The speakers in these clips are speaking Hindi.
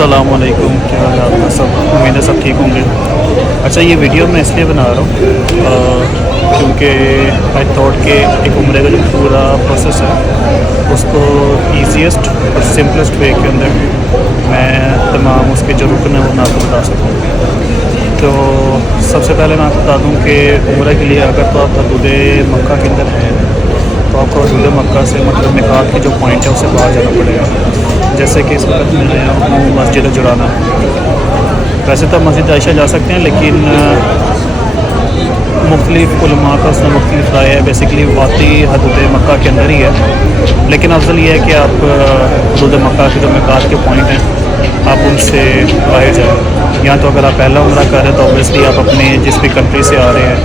अस्सलामुअलैकुम, क्या हाल है आपका सब। उम्मीद है सब ठीक होंगे। अच्छा, ये वीडियो मैं इसलिए बना रहा हूँ क्योंकि आई थॉट के एक उम्रे का जो पूरा प्रोसेस है उसको ईजीएस्ट और सिंपलेस्ट वे के अंदर मैं तमाम उसके जो रुकन है वो मैं आपको बता सकूँ। तो सबसे पहले मैं आपको बता दूँ कि उम्रे के लिए अगर तो आप हदूद मक्का के अंदर हैं तो आपको हदूद मक्का से मतलब मिकात के जो पॉइंट है उससे बाहर जाना पड़ेगा। जैसे कि इस वक्त मैं आया हूँ मस्जिद जुराना। वैसे तो मस्जिद आयशा जा सकते हैं, लेकिन मुख्तलिफ उलमा का उसमें मुख्तलिफ राय है। बेसिकली वाक़ई हदूद मक्का के अंदर ही है, लेकिन अफजल ये है कि आप हदूद मक्का के जो मिकात के पॉइंट हैं आप उनसे बाहर जाएँ। या तो अगर आप पहला उम्रा कर रहे हैं तो ऑब्वियसली आप अपने जिस भी कंट्री से आ रहे हैं,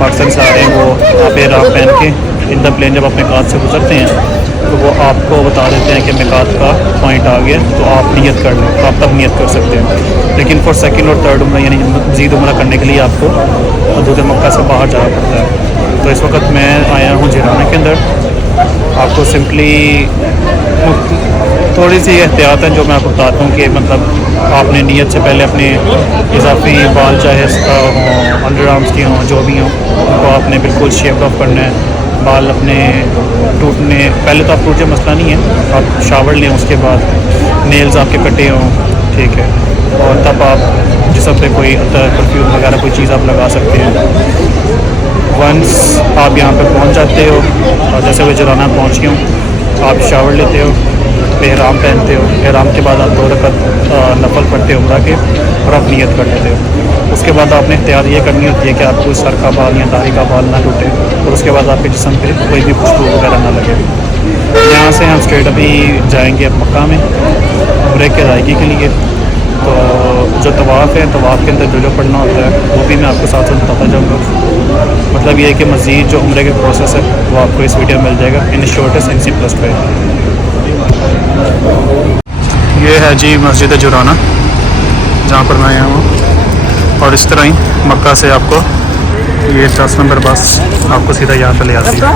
पाकिस्तान से आ रहे हैं, वो आप एहराम पहन के इन द प्लेन जब आप मिकात से गुजरते हैं तो वो आपको बता देते हैं कि मिकात का पॉइंट आ गया, तो आप नियत कर लें, तो आप तब नियत कर सकते हैं। लेकिन फॉर सेकंड और थर्ड उम्रा यानी मज़ीद उम्रा करने के लिए आपको हदूद मक्का से बाहर जाना पड़ता है। तो इस वक्त मैं आया हूँ जिराना के अंदर। आपको सिंपली थोड़ी सी एहतियात है जो मैं आपको बताता हूँ कि मतलब आपने नियत से पहले अपने इजाफी बाल चाहे हों, अंडर आर्म्स की हों, जो भी हों, उनको आपने बिल्कुल शेप ऑफ करना है। बाल अपने टूटने पहले तो आप टूट जाए मसला नहीं है, आप शावर लें, उसके बाद नेल्स आपके कटे हों, ठीक है, और तब आप जिसम पे कोई परफ्यूम वगैरह कोई चीज़ आप लगा सकते हैं। वंस आप यहाँ पर पहुँच जाते हो और जैसे वो जुराना पहुँच गए हो, आप शावर लेते हो, एहराम पहनते हो, एहराम के बाद आप 2 रकत नफल पढ़ते हो उम्रा के और आप नियत कर लेते हो। उसके बाद आपने एहतियात ये करनी होती है कि आपको सर का बाल या दाढ़ी का बाल ना टूटे और उसके बाद आपके जिस्म पे कोई भी खुशबू वगैरह ना लगे। यहाँ से हम स्ट्रेट अभी जाएंगे अब मक्का में उम्रे की अदायगी के लिए। तो जो तवाफ़ है, तवाफ़ के अंदर जो पढ़ना होता है वो भी मैं आपको साथ साथ बताता जाऊँगा। मतलब ये है कि मज़ीद जो उम्रे का प्रोसेस है वो आपको इस वीडियो में मिल जाएगा इन शॉर्टेस्ट एंड सिंपलेस्ट वे। ये है जी मस्जिद जुराना जहाँ पर मैं आया हूँ, और इस तरह ही मक्का से आपको ये 10 नंबर बस आपको सीधा यहाँ पे ले आती है,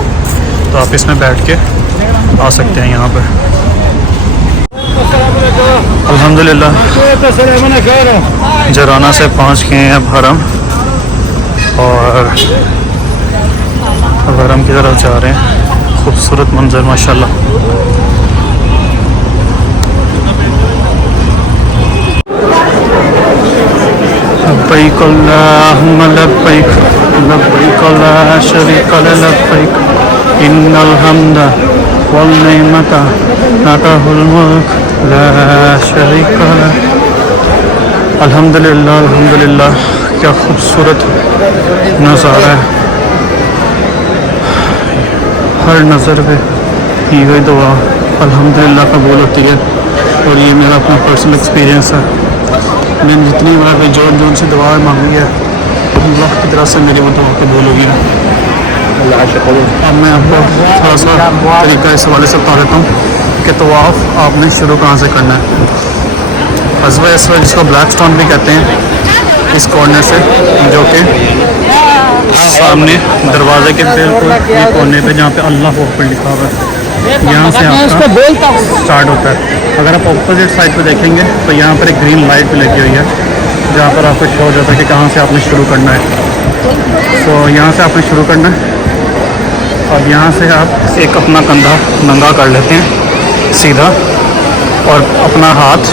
तो आप इसमें बैठ के आ सकते हैं यहाँ पर। अल्हम्दुलिल्लाह जुराना से पहुँच गए हैं अब हरम, और अब हरम की तरफ जा रहे हैं। खूबसूरत मंजर माशाल्लाह। लब्बैक अल्लाहुम्मा लब्बैक लब्बैक ला शरीका लक इन्नल हम्दा वल निअमता लकल मुल्क ला शरीका लक। अल्हम्दुलिल्लाह अल्हम्दुलिल्लाह, क्या खूबसूरत नज़ारा है। हर नज़र पे की गई दुआ अल्हम्दुलिल्लाह कबूल होती है, और ये मेरा अपना पर्सनल एक्सपीरियंस है। मैंने जितनी बार भी जोर जोर से दुआ मांगी है, अल्लाह की तरफ से मेरी वो दुआ कबूल होगी। अब मैं आपको थोड़ा सा तरीका इस हवाले से बता देता हूँ कि तवाफ़ आपने शुरू कहाँ से करना है। अज़वा अस्वद जिसको ब्लैक स्टोन भी कहते हैं, इस कॉर्नर से, जो कि सामने दरवाजे के बिल्कुल ये कोने पे जहाँ पे अल्लाह अकबर लिखा हुआ है, यहाँ से आपका स्टार्ट होता है। अगर आप अपोजिट साइड पे देखेंगे तो यहाँ पर एक ग्रीन लाइट भी लगी हुई है, जहाँ पर आपको शो हो जाता है कि कहाँ से आपने शुरू करना है। तो यहाँ से आपने शुरू करना है, और यहाँ से आप एक अपना कंधा नंगा कर लेते हैं सीधा, और अपना हाथ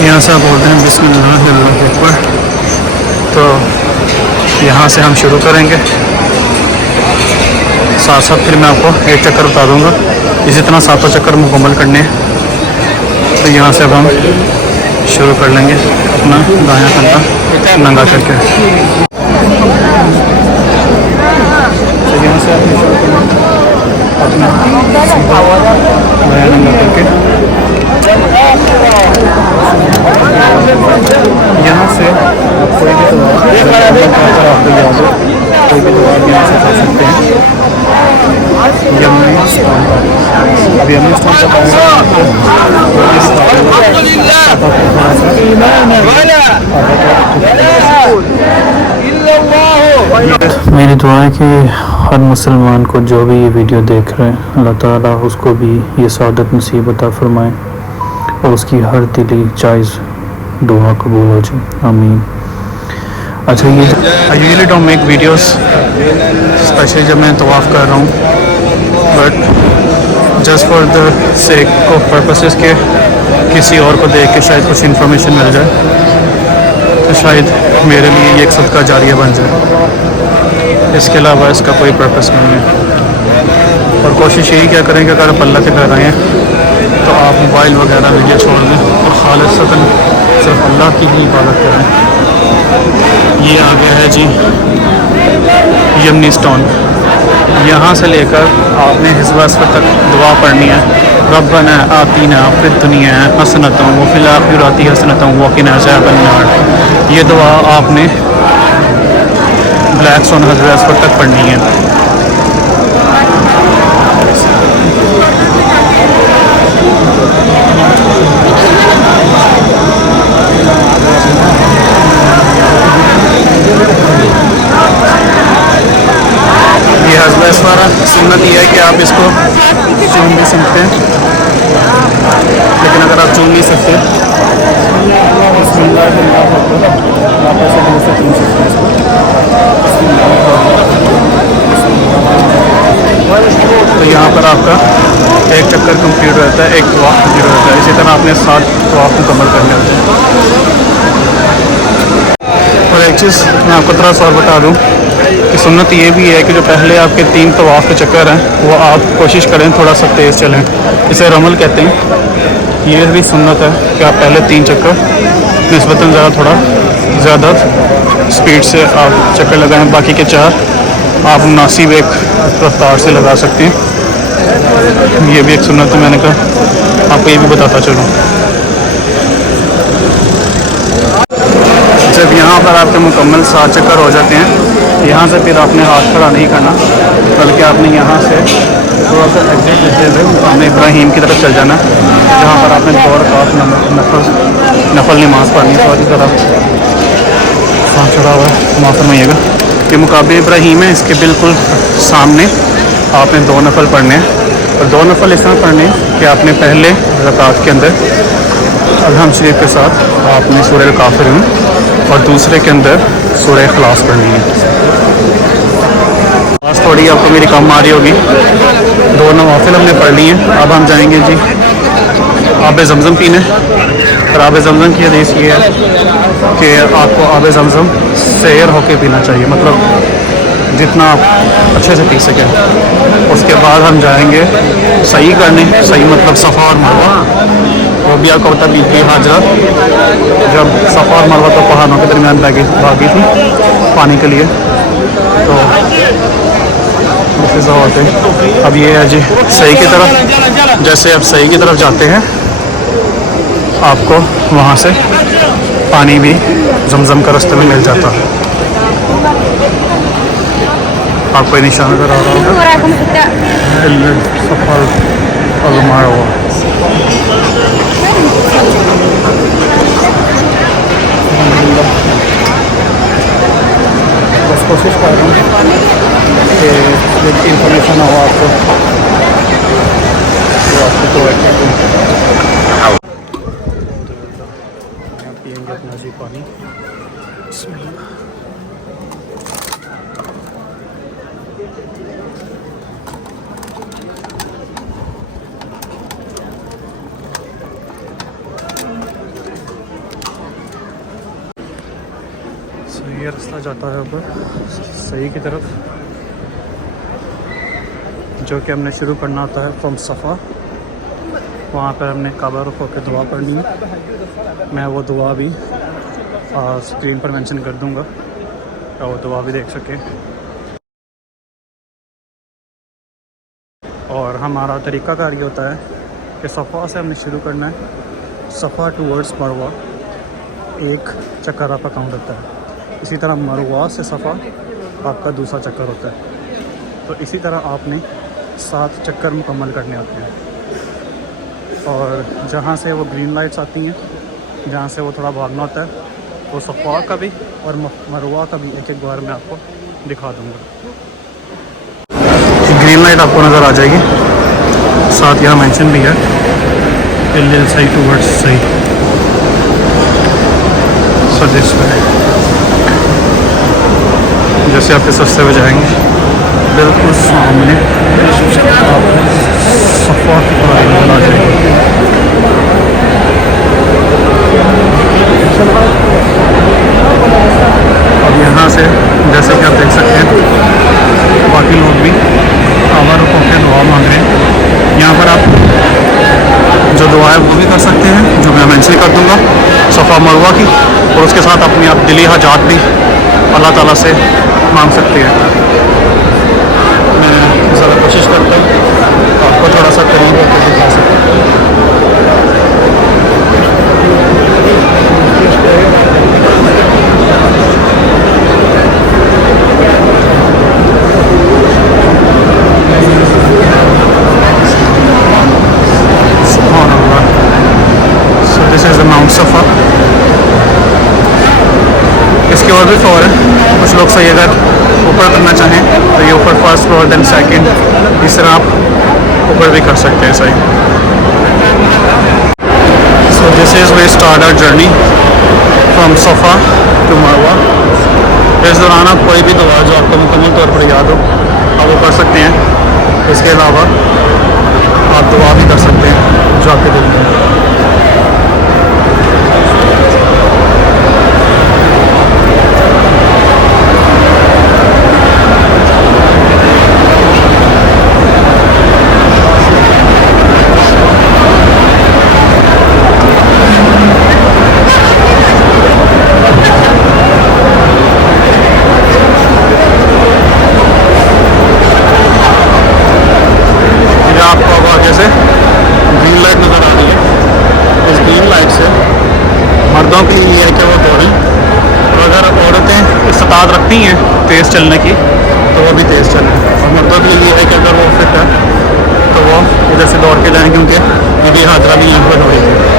यहाँ से आप बोलते हैं बिस्मिल्लाह अल्लाहु अकबर। तो यहाँ से हम शुरू करेंगे, साथ साथ फिर मैं आपको एक चक्कर बता दूँगा, इसी तरह 7 चक्कर मुकम्मल करने हैं। तो यहाँ से अब हम शुरू कर लेंगे अपना दायां कंधा नंगा करके। तो यहाँ से आपने शुरू करना अपना दायां नंगा करके, यहाँ से आप कोई भी दुआ आपको याद हो, कोई भी दुआ यहाँ से कर सकते हैं। यमनी स्टोन का, अब यमनी स्टोन का मेरी दुआ है कि हर मुसलमान को जो भी ये वीडियो देख रहे हैं अल्लाह ताला उसको भी ये सादत नसीब अता फरमाए, और उसकी हर दिली जायज़ दुआ कबूल हो जाए, आमीन। अच्छा, ये I really don't make videos specially जब मैं तवाफ़ कर रहा हूँ, but just for the sake of purposes के किसी और को देख के शायद कुछ इन्फॉर्मेशन मिल जाए, तो शायद मेरे लिए ये एक सदका जारिया बन जाए। इसके अलावा इसका कोई पर्पस नहीं है। और कोशिश यही क्या करें कि अगर आप अल्लाह के घर आए हैं तो आप मोबाइल वगैरह वीडियो छोड़ दें और खालिसतन सिर्फ अल्लाह की ही इबादत करें। ये आ गया है जी यमनी स्टोन। यहाँ से लेकर आपने हिज़्ब अस्वद तक दुआ पढ़नी है। रब्बना आतीना फिद दुनिया हसनतों व फिल आखिरति हसनतों व क़िना अज़ाबन्नार। ये दुआ आपने ब्लैक स्टोन हिज़्ब अस्वद तक पढ़नी है। ये हिज़्ब अस्वद सुन्नत ये है कि आप इसको चूम भी सकते हैं, लेकिन अगर आप चूम नहीं सकते तो यहाँ पर आपका एक चक्कर कंप्लीट रहता है, एक तवाफ़ कंप्लीट रहता है। इसी तरह आपने 7 तवाफ़ मुकम्मल करने होते हैं। और एक चीज़ मैं आपको थोड़ा सा और बता दूँ कि सुन्नत ये भी है कि जो पहले आपके 3 तवाफ़ के चक्कर हैं वो आप कोशिश करें थोड़ा सा तेज़ चलें, इसे रमल कहते हैं। ये भी सुन्नत है कि आप पहले 3 चक्कर निस्बतन थोड़ा ज़्यादा स्पीड से आप चक्कर लगाएं, बाकी के 4 आप मुनासिब एक रफ्तार से लगा सकते हैं। ये भी एक सुन्नत है, मैंने कहा आपको ये भी बताता चलूँ। जब यहाँ पर आपके मुकम्मल 7 चक्कर हो जाते हैं, यहाँ से फिर आपने हाथ खड़ा नहीं करना, बल्कि आपने यहाँ से थोड़ा सा एग्जिट लेते हुए आपने इब्राहीम की तरफ चल जाना, जहाँ पर आपने 2 रकात नफल नमाज़ पढ़नी है। तो तरफ सांस चढ़ा हुआ है, माफ़ फरमाइएगा। ये मुकाबले इब्राहीम है, इसके बिल्कुल सामने आपने 2 नफल पढ़ने हैं। और 2 नफल इस तरह पढ़ने कि आपने पहले रकात के अंदर अलहम शरीफ के साथ आपने सूरह काफिरून और दूसरे के अंदर सूरह इखलास पढ़नी है। आज थोड़ी आपको मेरी कम आ रही होगी। 2 नवाफिल हमने पढ़ ली हैं। अब हम जाएंगे जी आब ज़मज़म पीने। और आब ज़मज़म की हदीस ये है कि आपको आब ज़मज़म सैर होके पीना चाहिए, मतलब जितना आप अच्छे से पी सकें। उसके बाद हम जाएंगे सही करने। सही मतलब सफ़ा और मरवा। वो भी आपको बता बीबी हाजरा जब सफ़ा और मरवा तो पहाड़ों के दरमियान भागी थी पानी के लिए, तो इससे होते हैं। अब ये है जी सही की तरफ। जैसे आप सही की तरफ जाते हैं आपको वहाँ से पानी भी ज़मज़म का रास्ते में मिल जाता है। आपको निशान नज़र आ रहा होगा सफ़र और मरवा। बस कोशिश कर रहा हूँ कि एक इंफॉर्मेशन हो आपको तो आपको प्रोवाइड कर दूँ। यहाँ पिएंगे अपना जी पानी। ये रास्ता जाता है ऊपर सही की तरफ, जो कि हमने शुरू करना होता है फ्रॉम सफ़ा। वहाँ पर हमने काबा रुख होकर दुआ पढ़नी है। मैं वो दुआ भी स्क्रीन पर मेंशन कर दूँगा, तो वो दुआ भी देख सकें। और हमारा तरीक़ाकार ये होता है कि सफ़ा से हमने शुरू करना है, सफ़ा टूवर्ड्स मरवा 1 चक्कर आपका काउंट होता है। इसी तरह मरवा से सफ़ा आपका दूसरा चक्कर होता है। तो इसी तरह आपने 7 चक्कर मुकम्मल करने होते हैं। और जहाँ से वो ग्रीन लाइट्स आती हैं, जहाँ से वो थोड़ा भागना होता है, वो सफ़ा का भी और मरवा का भी एक बार मैं आपको दिखा दूँगा। ग्रीन लाइट आपको नज़र आ जाएगी, साथ यहाँ मेंशन भी है little side towards side. So this way. जैसे आपके सस्ते में जाएंगे बिल्कुल सामने सफ़ा की पढ़ाई नजर आ जाएगी। अब यहाँ से जैसे कि आप देख सकते हैं बाकी लोग भी आवा रुकों के दुआ मांग रहे हैं। यहाँ पर आप जो दुआ है वो भी कर सकते हैं, जो मैं मेंशन कर दूँगा सफ़ा मरवा की, और उसके साथ अपनी आप दिली हाजात भी अल्लाह ताला से मांग सकते हैं। मैं ज़रा कोशिश करता हूँ आपको थोड़ा सा करीब होकर दिखा सकूँ। इसके और भी फ्लोर है, कुछ लोग सही अगर ऊपर करना चाहें तो ये ऊपर फर्स्ट फ्लोर देन सेकंड, इस तरह आप ऊपर भी कर सकते हैं सही। So this is way start our journey from Safa to Marwa. इस दौरान आप कोई भी दुआ जो आपको मुकम्मल तौर पर याद हो आप वो कर सकते हैं। इसके अलावा आप दुआ भी कर सकते हैं जो आपके दिल में। मर्दों के लिए है कि वो दौड़ें, और अगर औरतें इस्तात रखती हैं तेज़ चलने की तो वो भी तेज़ चलें, और मर्दों के लिए है कि अगर वो फिट है तो वो इधर से दौड़ के जाएं, क्योंकि ये भी हादरा भी यहाँ पर दौड़ेगी।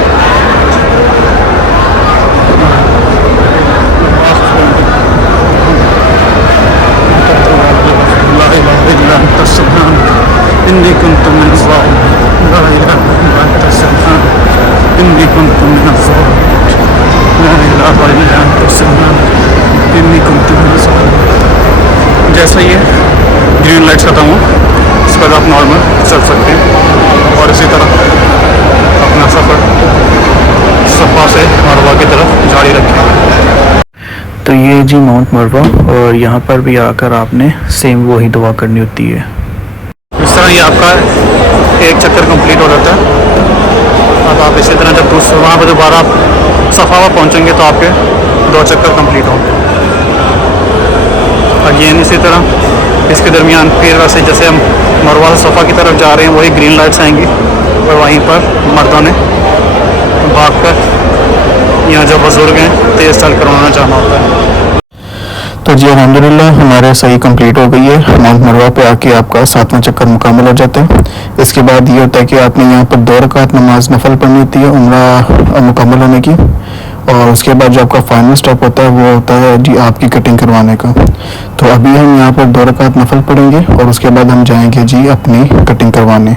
जैसा ही ग्रीन लाइट्स खत्म हो इस पर आप नॉर्मल चल सकते हैं, और इसी तरह अपना सफ़र सफ़ा से मरवा की तरफ जारी रखें। तो ये जी माउंट मरवा, और यहाँ पर भी आकर आपने सेम वही दुआ करनी होती है। इस तरह ये आपका एक चक्कर कंप्लीट हो जाता है। अब आप इसी तरह जब वहाँ पर दोबारा आप सफ़ा पर पहुँचेंगे तो आपके 2 चक्कर कंप्लीट होंगे। अगेन इसी तरह इसके दरमियान फिर वैसे जैसे हम मरवा से सफ़ा की तरफ जा रहे हैं वही ग्रीन लाइट्स आएंगी, और वहीं पर मर्दों ने भाग कर यहाँ जो बुज़ुर्ग हैं तेज़ चल कर उन्होंने जाना होता है। तो जी अल्हम्दुलिल्लाह हमारे सही कंप्लीट हो गई है। माउंट मरवा पे आके आपका 7वां चक्कर मुकम्मल हो जाता है। इसके बाद ये होता है कि आपने यहाँ पर 2 रकात नमाज नफल पढ़नी होती है उम्रा मुकम्मल होने की, और उसके बाद जो आपका फाइनल स्टेप होता है वो होता है जी आपकी कटिंग करवाने का। तो अभी हम यहाँ पर 2 रकात नफल पढ़ेंगे और उसके बाद हम जाएंगे जी अपनी कटिंग करवाने।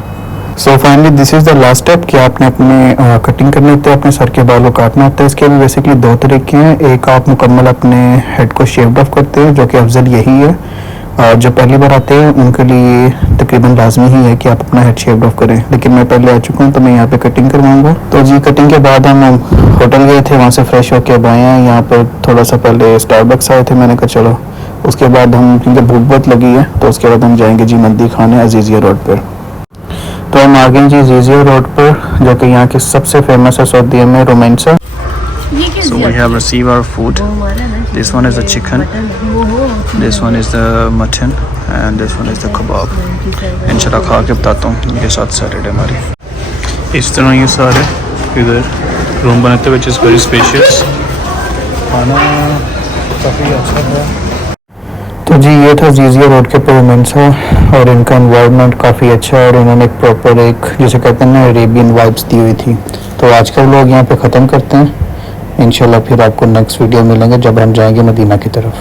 So finally this is the last step कि आपने अपने कटिंग करनी होती है, अपने सर के बाल को काटना होता है। इसके भी बेसिकली 2 तरीके हैं। एक आप मुकम्मल अपने हेड को शेव ऑफ करते हैं, जो कि अफजल यही है। जो पहली बार आते हैं उनके लिए तकरीबन लाजमी ही है कि आप अपना हेड शेव ऑफ करें, लेकिन मैं पहले आ चुका हूँ तो मैं यहाँ पे कटिंग करवाऊँगा। तो जी कटिंग के बाद हम होटल गए थे, वहाँ से फ्रेश होकर अब आए हैं। यहाँ पर थोड़ा सा पहले स्टारबक्स आए थे, मैंने कहा चलो। उसके बाद हम, क्योंकि भूख बहुत लगी है, तो उसके बाद हम जाएंगे जी मंदी खाने अजीज़िया रोड पर। तो हम आ गए जी अजीज़िया रोड पर, जो कि यहाँ की सबसे फेमस है सऊदीया में, रोमेंसा। So we have received our food. This one is the chicken, this one is the mutton, and this one is the kebab. इंशाल्लाह खा के बताता हूँ। ये 7 सैटरडे हमारी इस तरह ये सारे इधर रूम बनाते हुए, which is very spacious। खाना काफ़ी अच्छा है। तो जी ये था अजीज़िया रोड के पर रोमेंसा, और इनका एनवायरनमेंट काफ़ी अच्छा है, और इन्होंने प्रॉपर एक जैसे कहते हैं ना अरेबियन वाइब्स दी हुई थी। तो आज का लोग यहाँ पे ख़त्म करते हैं। इंशाल्लाह फिर आपको नेक्स्ट वीडियो मिलेंगे जब हम जाएंगे मदीना की तरफ।